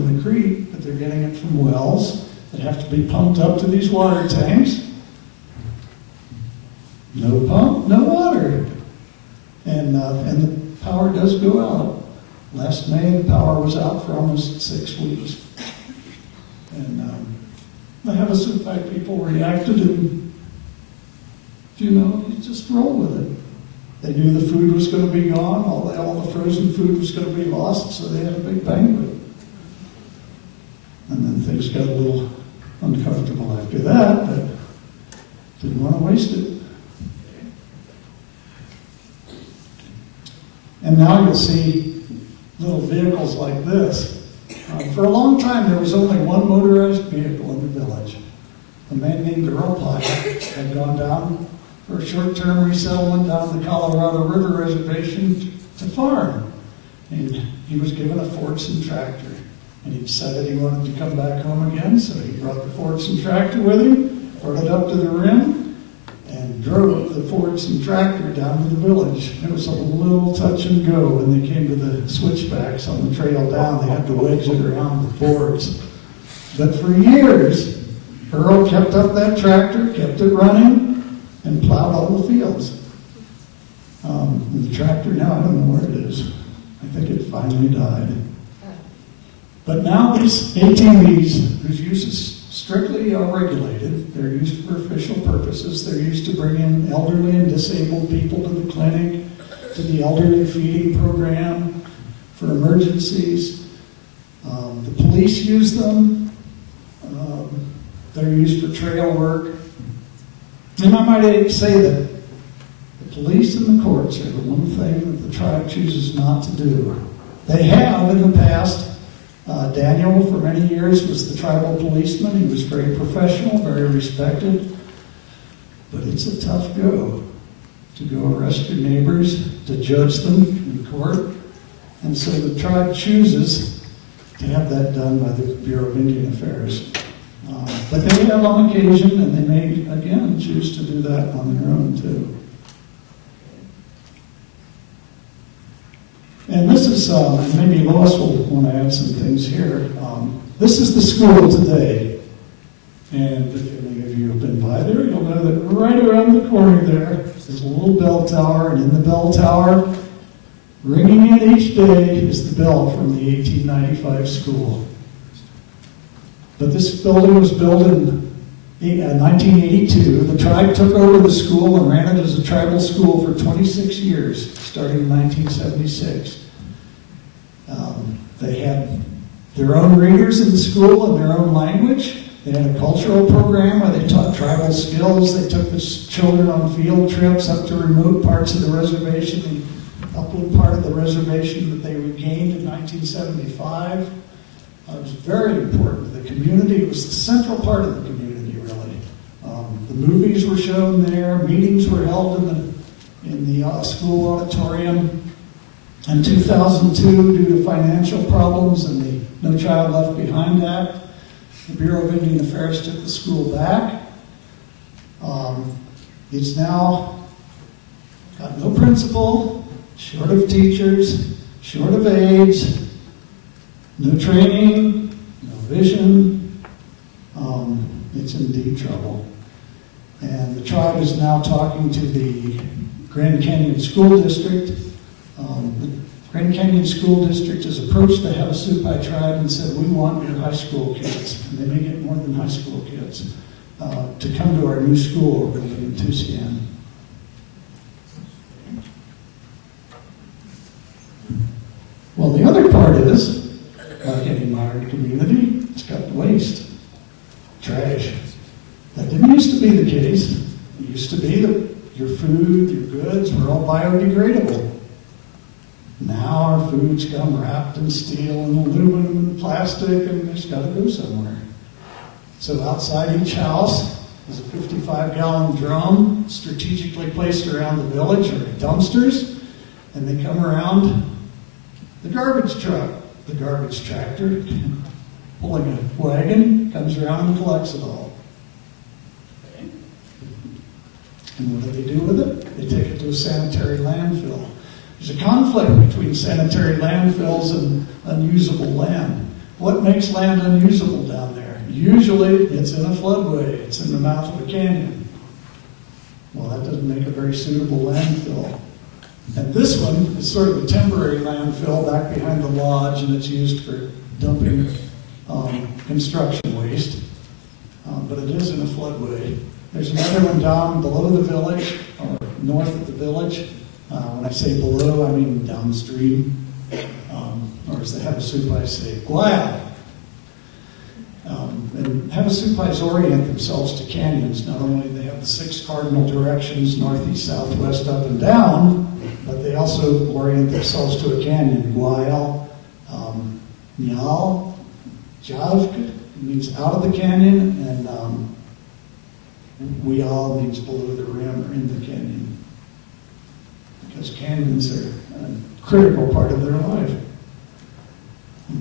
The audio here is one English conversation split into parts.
from the creek, but they're getting it from wells that have to be pumped up to these water tanks. No pump, no water. And the power does go out. Last May, the power was out for almost 6 weeks. And the Havasupai people reacted, and, you just roll with it. They knew the food was going to be gone, all the frozen food was going to be lost, so they had a big banquet. And then things got a little uncomfortable after that, but didn't want to waste it. And now you'll see little vehicles like this. For a long time, there was only one motorized vehicle in the village. A man named Earl Pye had gone down for a short-term resettlement down the Colorado River Reservation to farm. And he was given a Fordson tractor. And he decided he wanted to come back home again, so he brought the Fordson tractor with him, brought it up to the rim, and drove the Fordson tractor down to the village. It was a little touch and go when they came to the switchbacks on the trail down. They had to wedge it around the boards. But for years, Earl kept up that tractor, kept it running, and plowed all the fields. The tractor now, I don't know where it is. I think it finally died. But now these ATVs, whose use is strictly regulated, they're used for official purposes. They're used to bring in elderly and disabled people to the clinic, to the elderly feeding program, for emergencies. The police use them. They're used for trail work. And I might say that the police and the courts are the one thing that the tribe chooses not to do. They have in the past. Daniel, for many years, was the tribal policeman. He was very professional, very respected. But it's a tough go to go arrest your neighbors, to judge them in court. And so the tribe chooses to have that done by the Bureau of Indian Affairs. But they have on occasion, and they may, again, choose to do that on their own, too. And this is, maybe Lois will want to add some things here. This is the school today. And if any of you have been by there, you'll know that right around the corner there is a little bell tower. And in the bell tower, ringing in each day, is the bell from the 1895 school. But this building was built in 1982. The tribe took over the school and ran it as a tribal school for 26 years, starting in 1976. They had their own readers in the school in their own language. They had a cultural program where they taught tribal skills. They took the children on field trips up to remote parts of the reservation, the upland part of the reservation that they regained in 1975. It was very important to the community. It was the central part of the community, really. The movies were shown there. Meetings were held in the school auditorium. In 2002, due to financial problems and the No Child Left Behind Act, the Bureau of Indian Affairs took the school back. It's now got no principal, short of teachers, short of aides, no training, no vision. It's in deep trouble. And the tribe is now talking to the Grand Canyon School District. The Grand Canyon School District has approached the Havasupai tribe and said, we want your high school kids, and they may get more than high school kids, to come to our new school we're building in Tusayan. Well, the other part is, like any modern community, it's got waste, trash. That didn't used to be the case. It used to be that your food, your goods were all biodegradable. Now our foods come wrapped in steel and aluminum and plastic, and it's got to go somewhere. So outside each house is a 55-gallon drum strategically placed around the village, or dumpsters, and they come around the garbage truck, the garbage tractor, pulling a wagon, comes around and collects it all. And what do with it? They take it to a sanitary landfill. There's a conflict between sanitary landfills and unusable land. What makes land unusable down there? Usually it's in a floodway, it's in the mouth of a canyon. Well, that doesn't make a very suitable landfill. And this one is sort of a temporary landfill back behind the lodge, and it's used for dumping construction waste. But it is in a floodway. There's another one down below the village, or north of the village. When I say below, I mean downstream. Or as the Havasupai say, Guaya. And Havasupais orient themselves to canyons. Not only do they have the 6 cardinal directions, north, east, south, west, up, and down, but they also orient themselves to a canyon. Guayal, Nyal, Javk means out of the canyon, and Wial means below the rim or in the canyon. Because canyons are a critical part of their life.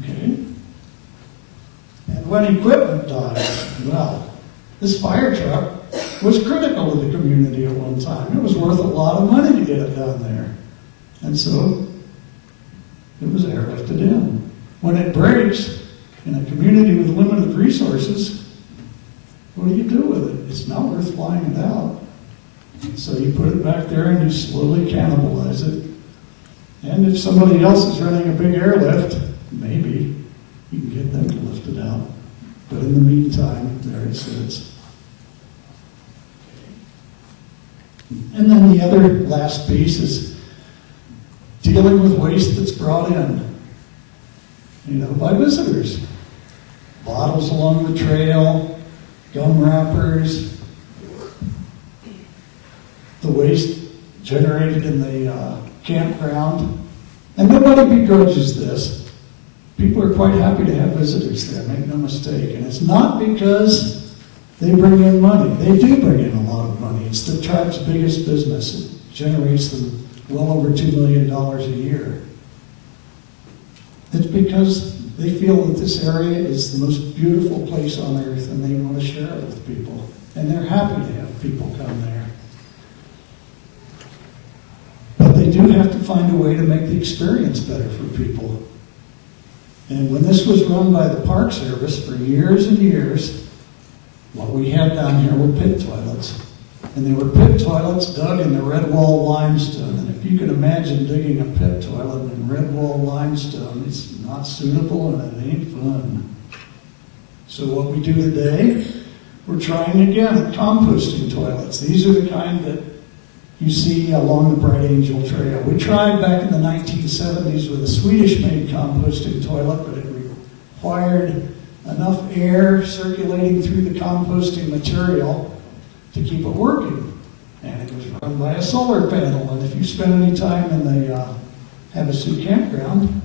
Okay. And when equipment dies, well, this fire truck was critical to the community at one time. It was worth a lot of money to get it down there. And so it was airlifted in. When it breaks in a community with limited resources, what do you do with it? It's not worth flying it out. So you put it back there and you slowly cannibalize it. And if somebody else is running a big airlift, maybe you can get them to lift it out. But in the meantime, there it sits. And then the other last piece is dealing with waste that's brought in, by visitors. Bottles along the trail, gum wrappers, the waste generated in the campground. And nobody begrudges this. People are quite happy to have visitors there, make no mistake. And it's not because they bring in money. They do bring in a lot of money. It's the tribe's biggest business. It generates them well over $2 million a year. It's because they feel that this area is the most beautiful place on earth and they want to share it with people. And they're happy to have people come there. But they do have to find a way to make the experience better for people. And when this was run by the Park Service for years and years, what we had down here were pit toilets. And they were pit toilets dug in the red wall limestone. And if you can imagine digging a pit toilet in red wall limestone, it's not suitable and it ain't fun. So what we do today, we're trying again at composting toilets. These are the kind that you see along the Bright Angel Trail. We tried back in the 1970s with a Swedish-made composting toilet, but it required enough air circulating through the composting material to keep it working. And it was run by a solar panel. And if you spend any time in the Havasu campground,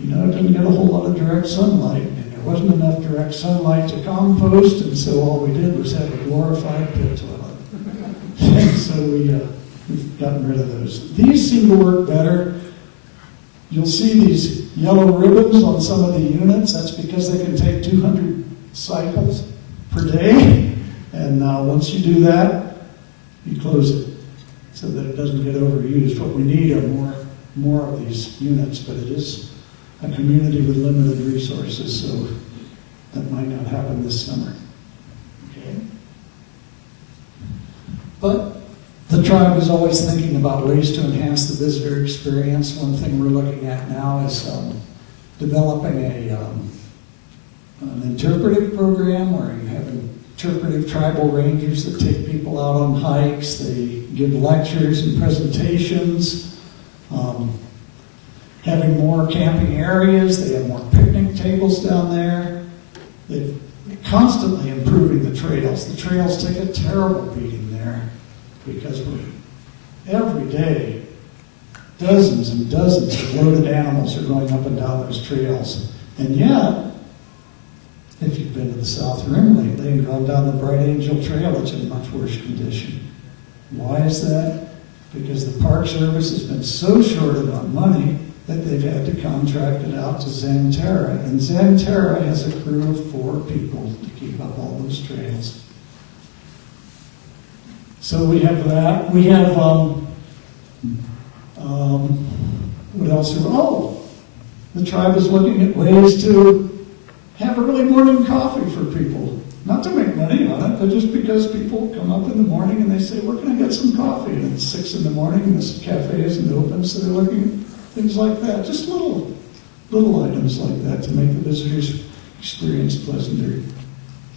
it doesn't get a whole lot of direct sunlight. And there wasn't enough direct sunlight to compost, and so all we did was have a glorified pit toilet. And so we've gotten rid of those. These seem to work better. You'll see these yellow ribbons on some of the units. That's because they can take 200 cycles per day. And once you do that, you close it so that it doesn't get overused. What we need are more of these units, but it is a community with limited resources, so that might not happen this summer. Okay? But the tribe is always thinking about ways to enhance the visitor experience. One thing we're looking at now is developing an interpretive program where you have interpretive tribal rangers that take people out on hikes. They give lectures and presentations. Having more camping areas. They have more picnic tables down there. They're constantly improving the trails. The trails take a terrible beating there, because every day, dozens and dozens of loaded animals are going up and down those trails. And yet, if you've been to the South Rim lately and gone down the Bright Angel Trail, it's in much worse condition. Why is that? Because the Park Service has been so shorted on money that they've had to contract it out to Xanterra. And Xanterra has a crew of 4 people to keep up all those trails. So we have that. We have, what else? The tribe is looking at ways to have early morning coffee for people. Not to make money on it, but just because people come up in the morning and they say, where can I get some coffee? And it's 6 in the morning and this cafe isn't open, so they're looking at things like that. Just little items like that to make the visitor's experience pleasanter.